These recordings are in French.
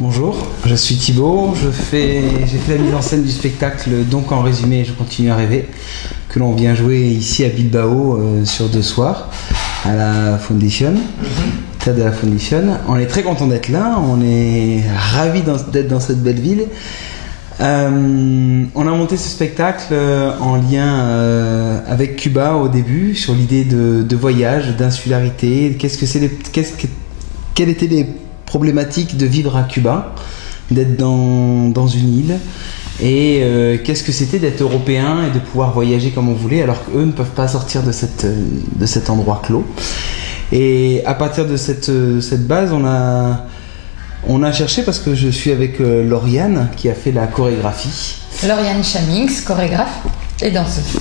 Bonjour, je suis Thibaut, j'ai fait la mise en scène du spectacle Donc en résumé, je continue à rêver, que l'on vient jouer ici à Bilbao sur 2 soirs à la Foundation, théâtre de la Foundation. On est très content d'être là, on est ravis d'être dans cette belle ville. On a monté ce spectacle en lien avec Cuba au début, sur l'idée de voyage, d'insularité, quelles étaient les problématiques de vivre à Cuba, d'être dans une île, et qu'est-ce que c'était d'être européen et de pouvoir voyager comme on voulait alors qu'eux ne peuvent pas sortir de cet endroit clos. Et à partir de cette base, on a cherché, parce que je suis avec Lauriane qui a fait la chorégraphie. Lauriane Chamings, chorégraphe et danseuse.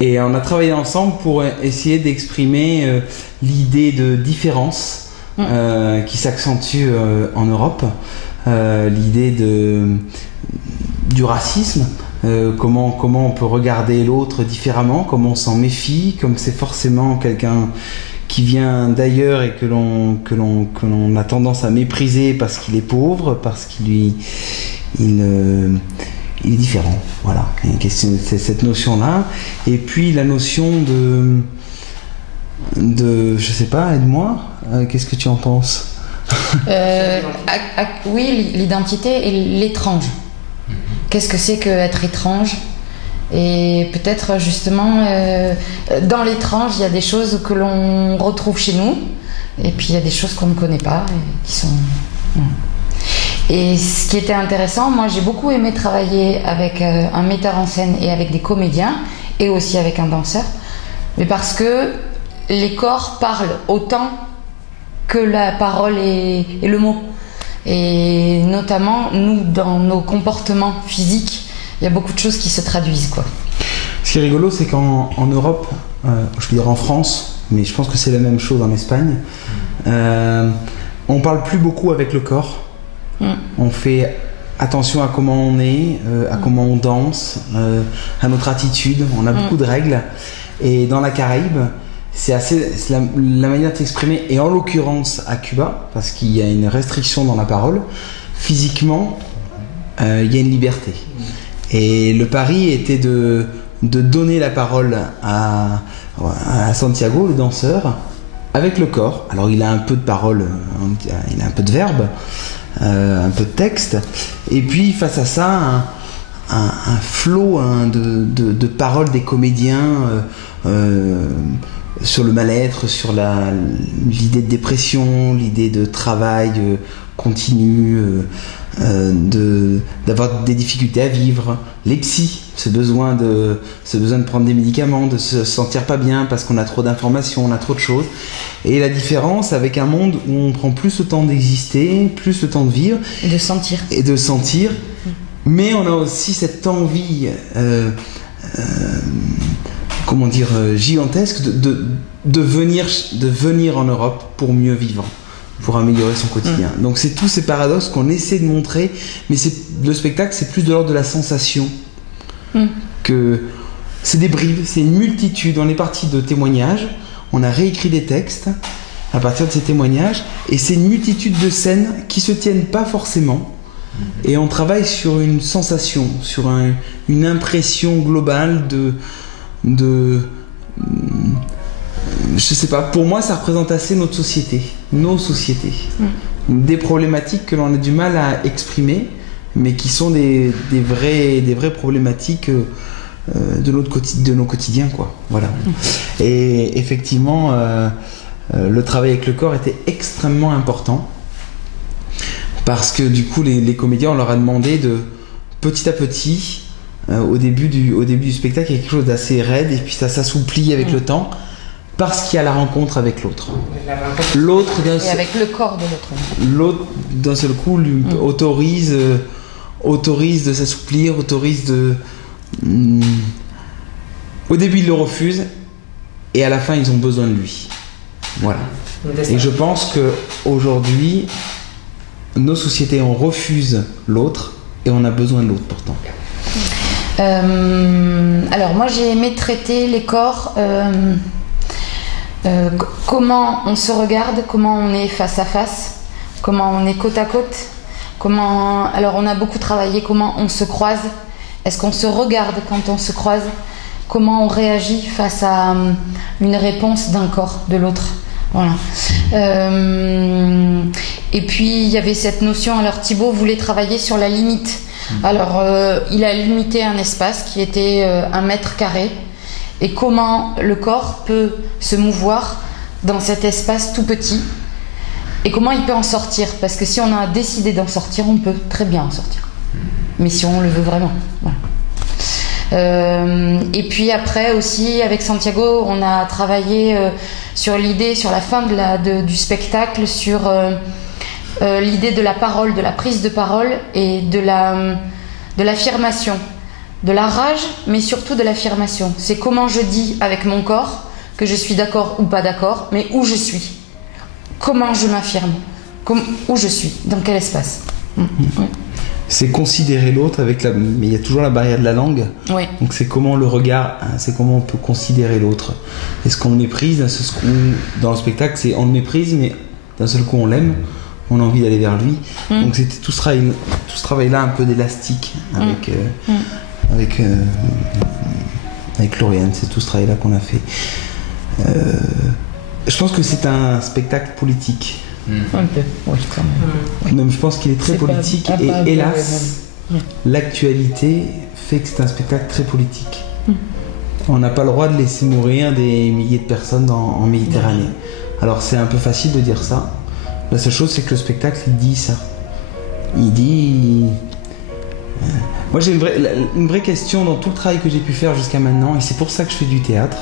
Et on a travaillé ensemble pour essayer d'exprimer l'idée de différence qui s'accentue en Europe, l'idée du racisme, comment on peut regarder l'autre différemment, comment on s'en méfie, comme c'est forcément quelqu'un qui vient d'ailleurs et que l'on a tendance à mépriser parce qu'il est pauvre, parce qu'il est différent. Voilà, c'est cette notion-là. Et puis la notion je sais pas, aide-moi, qu'est-ce que tu en penses? Oui, l'identité et l'étrange. Qu'est-ce que c'est qu'être étrange? Et peut-être justement, dans l'étrange, il y a des choses que l'on retrouve chez nous, et puis il y a des choses qu'on ne connaît pas, et qui sont... Et ce qui était intéressant, moi j'ai beaucoup aimé travailler avec un metteur en scène et avec des comédiens, et aussi avec un danseur, mais parce que les corps parlent autant que la parole et le mot. Et notamment, nous, dans nos comportements physiques, il y a beaucoup de choses qui se traduisent, quoi. Ce qui est rigolo, c'est qu'en Europe, je veux dire en France, mais je pense que c'est la même chose en Espagne, on parle plus beaucoup avec le corps. On fait attention à comment on est, à comment on danse, à notre attitude. On a beaucoup de règles. Et dans la Caraïbe, c'est la manière de s'exprimer, et en l'occurrence à Cuba, parce qu'il y a une restriction dans la parole, physiquement, il y a une liberté. Et le pari était de donner la parole à Santiago, le danseur, avec le corps. Alors il a un peu de parole, il a un peu de verbe, un peu de texte, et puis face à ça, un flot de paroles des comédiens sur le mal-être, sur l'idée de dépression, l'idée de travail continu, d'avoir des difficultés à vivre, les psys, ce besoin de prendre des médicaments, de se sentir pas bien parce qu'on a trop d'informations, on a trop de choses. Et la différence avec un monde où on prend plus le temps d'exister, plus le temps de vivre et de sentir. Mais on a aussi cette envie gigantesque de venir en Europe pour mieux vivre, pour améliorer son quotidien. Donc c'est tous ces paradoxes qu'on essaie de montrer, mais le spectacle, c'est plus de l'ordre de la sensation, que c'est des bribes, c'est une multitude. On est parti de témoignages, on a réécrit des textes à partir de ces témoignages, et c'est une multitude de scènes qui se tiennent pas forcément, et on travaille sur une sensation, sur une impression globale je sais pas, pour moi ça représente assez nos sociétés, des problématiques que l'on a du mal à exprimer, mais qui sont des vraies problématiques de nos quotidiens, quoi. Voilà. Et effectivement, le travail avec le corps était extrêmement important, parce que du coup les comédiens, on leur a demandé de petit à petit, au début du spectacle, il y a quelque chose d'assez raide, et puis ça s'assouplit avec le temps, parce qu'il y a la rencontre avec l'autre. Et avec le corps de l'autre. L'autre, d'un seul coup, lui autorise de s'assouplir, au début, il le refuse, et à la fin, ils ont besoin de lui. Voilà. Et je pense qu'aujourd'hui, nos sociétés, on refuse l'autre, et on a besoin de l'autre pourtant. Alors moi j'ai aimé traiter les corps, comment on se regarde, comment on est face à face, comment on est côte à côte, Alors on a beaucoup travaillé comment on se croise. Est-ce qu'on se regarde quand on se croise? Comment on réagit face à une réponse d'un corps, de l'autre? Voilà. Et puis il y avait cette notion, alors Thibaut voulait travailler sur la limite. Alors il a limité un espace qui était 1 mètre carré, et comment le corps peut se mouvoir dans cet espace tout petit, et comment il peut en sortir, parce que si on a décidé d'en sortir, on peut très bien en sortir, mais si on le veut vraiment. Voilà. Et puis après aussi avec Santiago on a travaillé sur l'idée, sur la fin du spectacle, sur l'idée de la parole, de la prise de parole et de l'affirmation, de la rage, mais surtout de l'affirmation. C'est comment je dis avec mon corps que je suis d'accord ou pas d'accord, mais où je suis, comment je m'affirme, où je suis, dans quel espace. Ouais. C'est considérer l'autre mais il y a toujours la barrière de la langue. Oui. Donc c'est comment le regard, c'est comment on peut considérer l'autre. Est-ce qu'on le méprise? Dans le spectacle, c'est on le méprise, mais d'un seul coup on l'aime, on a envie d'aller vers lui. Donc c'était tout ce travail-là un peu d'élastique avec Lauriane. C'est tout ce travail-là qu'on a fait. Je pense que c'est un spectacle politique. Un peu, oui, quand même. Même, je pense qu'il est très politique, et hélas, l'actualité fait que c'est un spectacle très politique. On n'a pas le droit de laisser mourir des milliers de personnes en Méditerranée. Alors c'est un peu facile de dire ça. La seule chose, c'est que le spectacle, il dit ça. Il dit... Moi, j'ai une vraie question dans tout le travail que j'ai pu faire jusqu'à maintenant, et c'est pour ça que je fais du théâtre.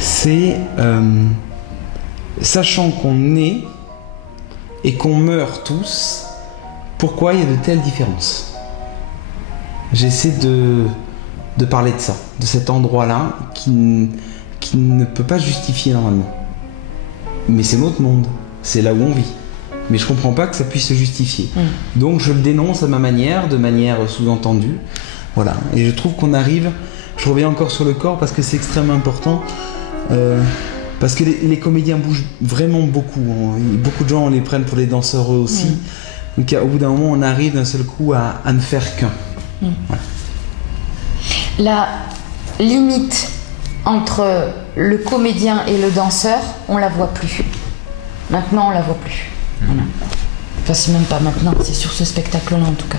C'est... sachant qu'on est et qu'on meurt tous, pourquoi il y a de telles différences? J'essaie de parler de ça, de cet endroit-là qui ne peut pas justifier normalement. Mais c'est notre monde, c'est là où on vit. Mais je comprends pas que ça puisse se justifier. Donc je le dénonce à ma manière, de manière sous-entendue. Voilà. Et je trouve qu'on arrive... Je reviens encore sur le corps parce que c'est extrêmement important. Parce que les comédiens bougent vraiment beaucoup. Beaucoup de gens on les prennent pour des danseurs eux aussi. Donc au bout d'un moment, on arrive d'un seul coup à ne faire qu'un. Voilà. La limite entre le comédien et le danseur, on la voit plus. Maintenant, on la voit plus. Voilà. Enfin, c'est même pas maintenant, c'est sur ce spectacle-là en tout cas.